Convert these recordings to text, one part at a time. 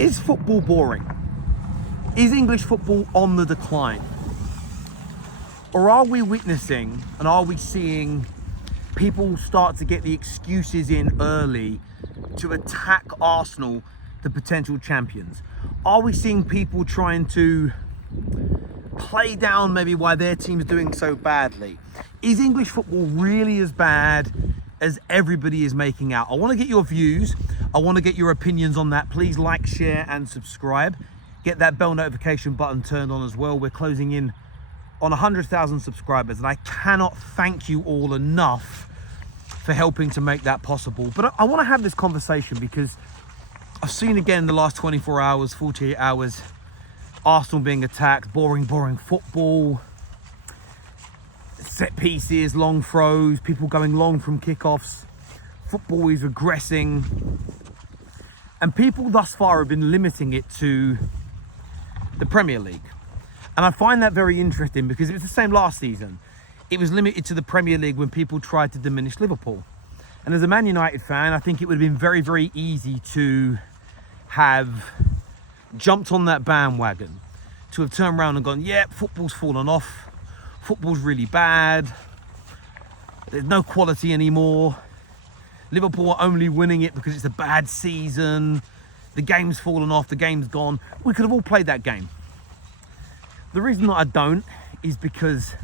Is football boring? Is English football on the decline? Or are we witnessing and are we seeing people start to get the excuses in early to attack Arsenal, the potential champions? Are we seeing people trying to play down maybe why their team's doing so badly? Is English football really as bad as everybody is making out? I want to get your views. I want to get your opinions on that. Please like, share and subscribe. Get that bell notification button turned on as well. We're closing in on 100,000 subscribers and I cannot thank you all enough for helping to make that possible. But I want to have this conversation because I've seen again the last 24 hours, 48 hours, Arsenal being attacked, boring football, set pieces, long throws, people going long from kickoffs, football is regressing, and people thus far have been limiting it to the Premier League. And I find that very interesting because it was the same last season. It was limited to the Premier League when people tried to diminish Liverpool. And as a Man United fan, I think it would have been very, very easy to have jumped on that bandwagon, to have turned around and gone, yeah, football's fallen off, football's really bad, there's no quality anymore, Liverpool are only winning it because it's a bad season, the game's fallen off, the game's gone. We could have all played that game. The reason that I don't is because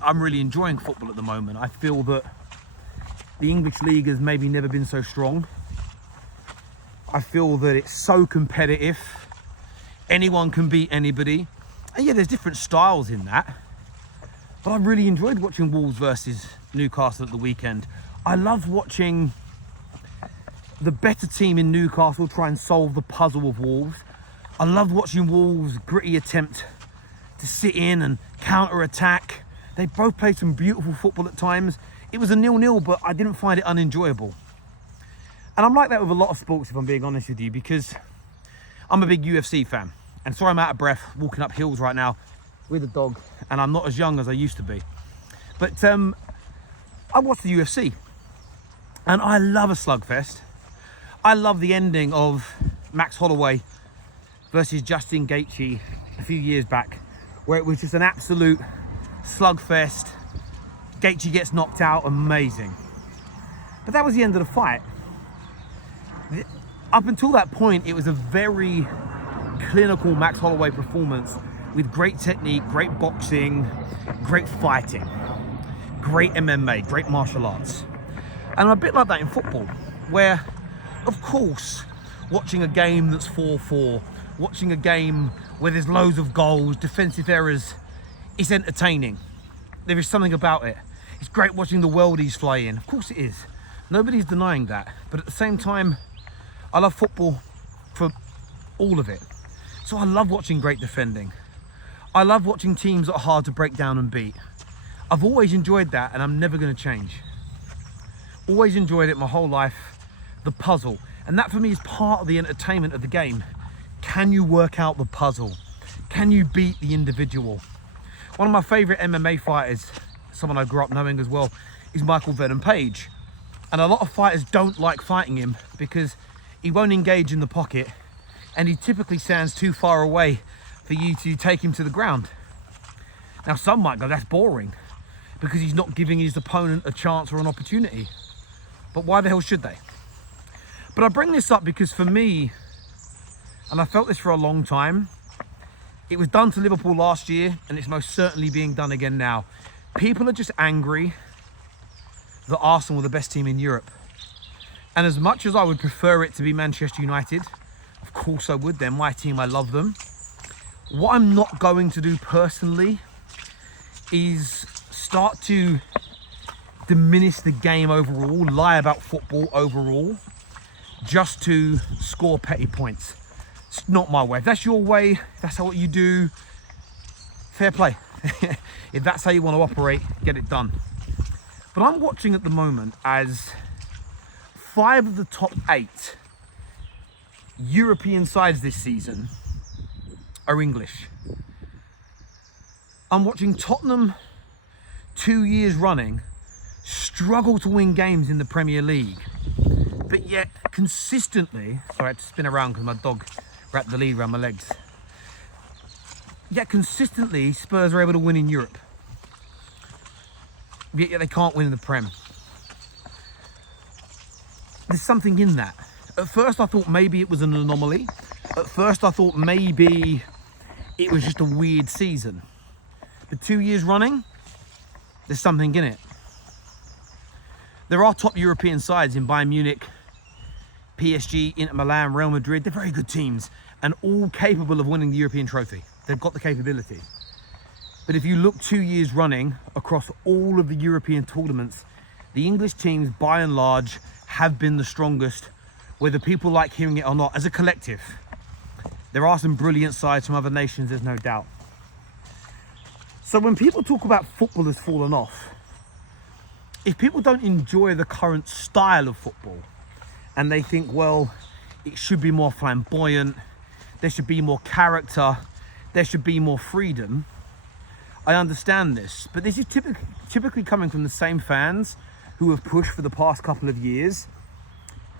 I'm really enjoying football at the moment. I feel that the English league has maybe never been so strong. I feel that it's so competitive. Anyone can beat anybody. And yeah, there's different styles in that. But I really enjoyed watching Wolves versus Newcastle at the weekend. I love watching the better team in Newcastle try and solve the puzzle of Wolves. I loved watching Wolves' gritty attempt to sit in and counter-attack. They both played some beautiful football at times. It was a 0-0, but I didn't find it unenjoyable. And I'm like that with a lot of sports, if I'm being honest with you, because I'm a big UFC fan. And sorry I'm out of breath walking up hills right now with a dog, and I'm not as young as I used to be. But I watch the UFC, and I love a slugfest. I love the ending of Max Holloway versus Justin Gaethje a few years back, where it was just an absolute slugfest. Gaethje gets knocked out, amazing. But that was the end of the fight. Up until that point, it was a very clinical Max Holloway performance with great technique, great boxing, great fighting, great MMA, great martial arts. And I'm a bit like that in football, where, of course, watching a game that's 4-4, watching a game where there's loads of goals, defensive errors, it's entertaining. There is something about it. It's great watching the worldies fly in. Of course it is. Nobody's denying that. But at the same time, I love football for all of it. So I love watching great defending. I love watching teams that are hard to break down and beat. I've always enjoyed that, and I'm never going to change. Always enjoyed it my whole life, the puzzle. And that for me is part of the entertainment of the game. Can you work out the puzzle? Can you beat the individual? One of my favorite MMA fighters, someone I grew up knowing as well, is Michael Venom Page. And a lot of fighters don't like fighting him because he won't engage in the pocket and he typically stands too far away for you to take him to the ground. Now some might go, that's boring because he's not giving his opponent a chance or an opportunity. But why the hell should they? But I bring this up because for me, and I felt this for a long time, it was done to Liverpool last year and it's most certainly being done again now. People are just angry that Arsenal were the best team in Europe. And as much as I would prefer it to be Manchester United, of course I would, they're my team, I love them. What I'm not going to do personally is start to diminish the game overall, lie about football overall, just to score petty points. It's not my way. If that's your way, if that's what you do, fair play. If that's how you want to operate, get it done. But I'm watching at the moment as 5 of the top 8 European sides this season are English. I'm watching Tottenham 2 years running struggle to win games in the Premier League, but yet consistently, sorry, I had to spin around because my dog wrapped the lead around my legs. Yet consistently, Spurs are able to win in Europe. Yet they can't win in the Prem. There's something in that. At first I thought maybe it was an anomaly. At first I thought maybe it was just a weird season. But 2 years running, there's something in it. There are top European sides in Bayern Munich, PSG, Inter Milan, Real Madrid. They're very good teams and all capable of winning the European trophy. They've got the capability. But if you look 2 years running across all of the European tournaments, the English teams, by and large, have been the strongest, whether people like hearing it or not, as a collective. There are some brilliant sides from other nations, there's no doubt. So when people talk about football has fallen off, if people don't enjoy the current style of football and they think, well, it should be more flamboyant, there should be more character, there should be more freedom, I understand this. But this is typically coming from the same fans who have pushed for the past couple of years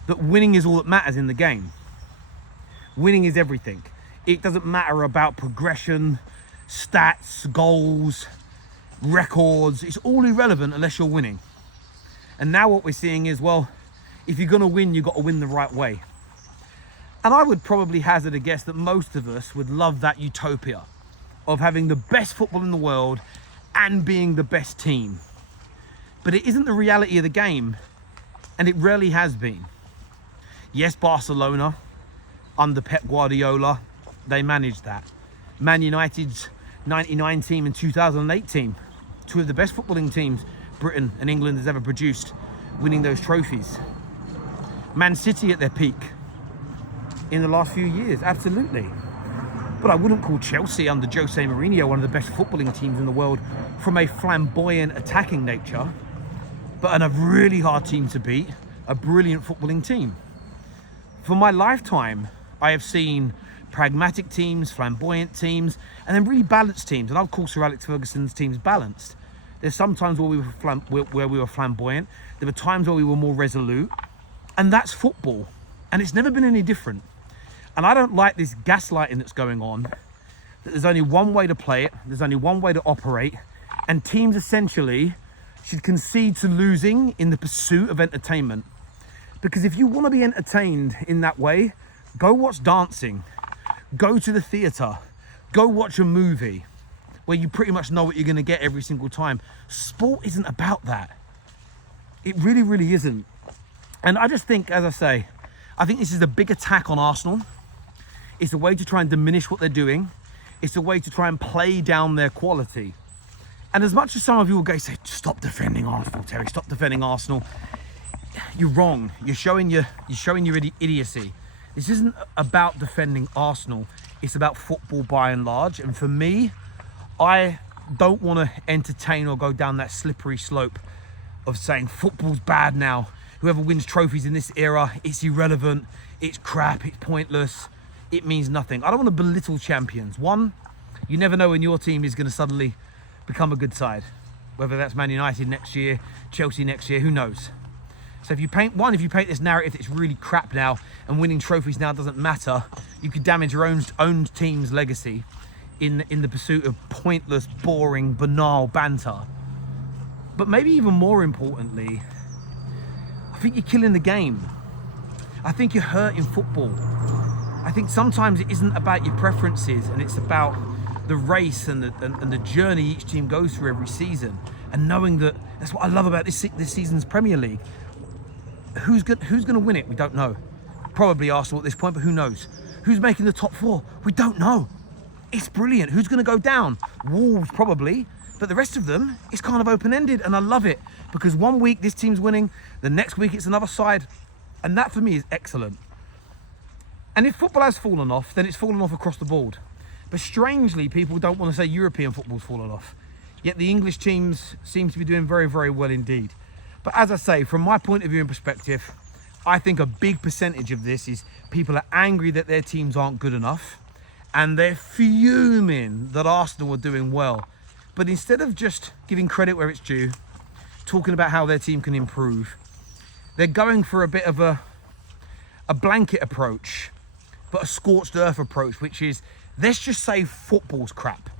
that winning is all that matters in the game. Winning is everything. It doesn't matter about progression, stats, goals, records. It's all irrelevant unless you're winning. And now what we're seeing is, well, if you're going to win, you've got to win the right way. And I would probably hazard a guess that most of us would love that utopia of having the best football in the world and being the best team. But it isn't the reality of the game, and it rarely has been. Yes, Barcelona, under Pep Guardiola, they managed that. Man United's 99 team and 2008 team, two of the best footballing teams Britain and England has ever produced, winning those trophies. Man City at their peak in the last few years, absolutely. But I wouldn't call Chelsea under Jose Mourinho one of the best footballing teams in the world from a flamboyant attacking nature, but a really hard team to beat, a brilliant footballing team. For my lifetime, I have seen pragmatic teams, flamboyant teams, and then really balanced teams. And I'll call Sir Alex Ferguson's teams balanced. There's some times where we were flamboyant. There were times where we were more resolute. And that's football. And it's never been any different. And I don't like this gaslighting that's going on, that there's only one way to play it, there's only one way to operate, and teams essentially should concede to losing in the pursuit of entertainment. Because if you want to be entertained in that way, go watch dancing, go to the theatre, go watch a movie where you pretty much know what you're going to get every single time. Sport isn't about that. It really, really isn't. And I just think, as I say, I think this is a big attack on Arsenal. It's a way to try and diminish what they're doing. It's a way to try and play down their quality. And as much as some of you will say, stop defending Arsenal, Terry, stop defending Arsenal, you're wrong. You're showing your idiocy. This isn't about defending Arsenal. It's about football by and large. And for me, I don't want to entertain or go down that slippery slope of saying football's bad now. Whoever wins trophies in this era, it's irrelevant, it's crap, it's pointless, it means nothing. I don't want to belittle champions. One, you never know when your team is going to suddenly become a good side. Whether that's Man United next year, Chelsea next year, who knows? So if you paint this narrative that it's really crap now and winning trophies now doesn't matter, you could damage your own team's legacy in the pursuit of pointless, boring, banal banter. But maybe even more importantly, I think you're killing the game. I think you're hurting football. I think sometimes it isn't about your preferences, and it's about the race and the journey each team goes through every season. And knowing that's what I love about this season's Premier League. Who's going to win it? We don't know. Probably Arsenal at this point, but who knows? Who's making the top four? We don't know. It's brilliant. Who's going to go down? Wolves probably. But the rest of them, it's kind of open-ended, and I love it. Because one week this team's winning, the next week it's another side. And that for me is excellent. And if football has fallen off, then it's fallen off across the board. But strangely, people don't want to say European football's fallen off. Yet the English teams seem to be doing very, very well indeed. But as I say, from my point of view and perspective, I think a big percentage of this is people are angry that their teams aren't good enough. And they're fuming that Arsenal are doing well. But instead of just giving credit where it's due, talking about how their team can improve, they're going for a bit of a a blanket approach, but a scorched earth approach, which is, let's just say football's crap.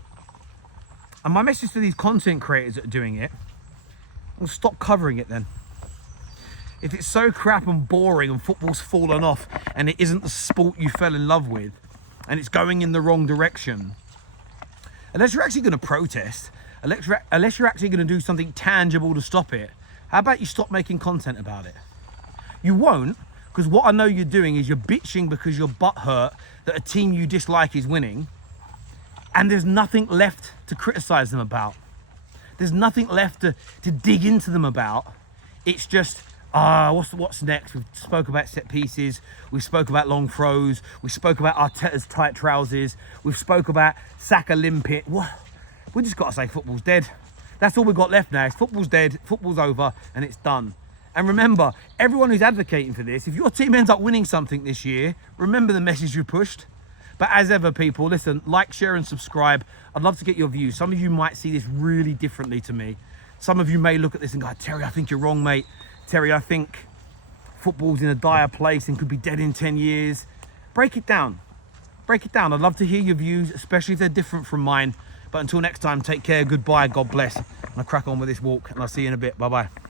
And my message to these content creators that are doing it, well, stop covering it then. If it's so crap and boring and football's fallen off and it isn't the sport you fell in love with and it's going in the wrong direction, unless you're actually going to protest, unless you're actually going to do something tangible to stop it, how about you stop making content about it? You won't, because what I know you're doing is you're bitching because you're butthurt that a team you dislike is winning, and there's nothing left to criticize them about. There's nothing left to dig into them about. It's just, what's next? We spoke about set pieces. We spoke about long throws. We spoke about Arteta's tight trousers. We've spoke about Saka limpet. What? We just got to say football's dead. That's all we've got left now. Is football's dead, football's over, and it's done. And remember, everyone who's advocating for this, if your team ends up winning something this year, remember the message you pushed. But as ever, people, listen, like, share, and subscribe. I'd love to get your views. Some of you might see this really differently to me. Some of you may look at this and go, Terry, I think you're wrong, mate. Terry, I think football's in a dire place and could be dead in 10 years. Break it down. Break it down. I'd love to hear your views, especially if they're different from mine. But until next time, take care, goodbye, God bless. And I'll crack on with this walk, and I'll see you in a bit. Bye-bye.